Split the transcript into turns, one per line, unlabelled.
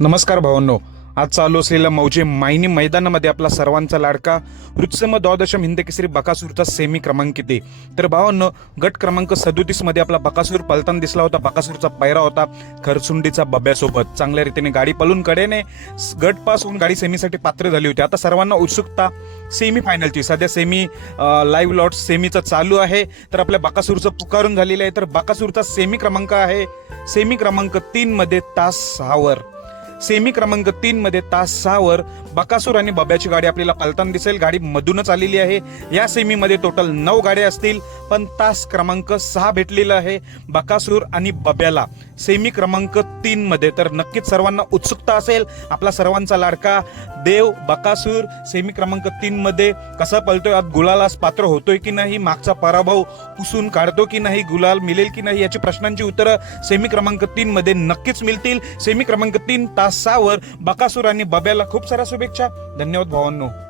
नमस्कार भावांनो. आज चालू असलेल्या मौजे मायनी मैदानामध्ये आपला सर्वांचा लाडका वृत्सम द्वादशम हिंद केसरी बकासूरचा सेमी क्रमांक किती तर भावांनो गट क्रमांक सदोतीसमध्ये आपला बकासूर पलतान दिसला होता. बकासूरचा पैरा होता खरसुंडीचा बब्यासोबत. चांगल्या रीतीने गाडी पलून कडेने गट पास होऊन गाडी सेमीसाठी पात्र झाली होती. आता सर्वांना उत्सुकता सेमी फायनलची सध्या सेमी लाईव्ह लॉट सेमीचं चालू आहे. तर आपल्या बकासूरचं पुकारून झालेलं आहे. तर बकासूरचा सेमी क्रमांक आहे. सेमी क्रमांक तीनमध्ये तास सहावर. सेमी क्रमांक तीन मध्ये तास सहावर बकासूर आणि बब्याची गाडी आपल्याला पालताना दिसेल. गाडी मधूनच आलेली आहे. या सेमीमध्ये टोटल नऊ गाड्या असतील. पण तास क्रमांक सहा भेटलेला आहे बकासूर आणि बब्याला. सेमी क्रमांक तीन मध्ये. तर नक्कीच सर्वांना उत्सुकता असेल आपला सर्वांचा लाडका देव बकासूर सेमी क्रमांक तीन मध्ये कसा पळतोय आज गुलालास पात्र होतोय की नाही मागचा पराभव पुसून काढतो की नाही गुलाल मिळेल की नाही याची प्रश्नांची उत्तरं सेमी क्रमांक तीन मध्ये नक्कीच मिळतील. सेमी क्रमांक तीन तासावर बकासूर आणि बब्याला खूप साऱ्या शुभेच्छा. धन्यवाद भावांनो.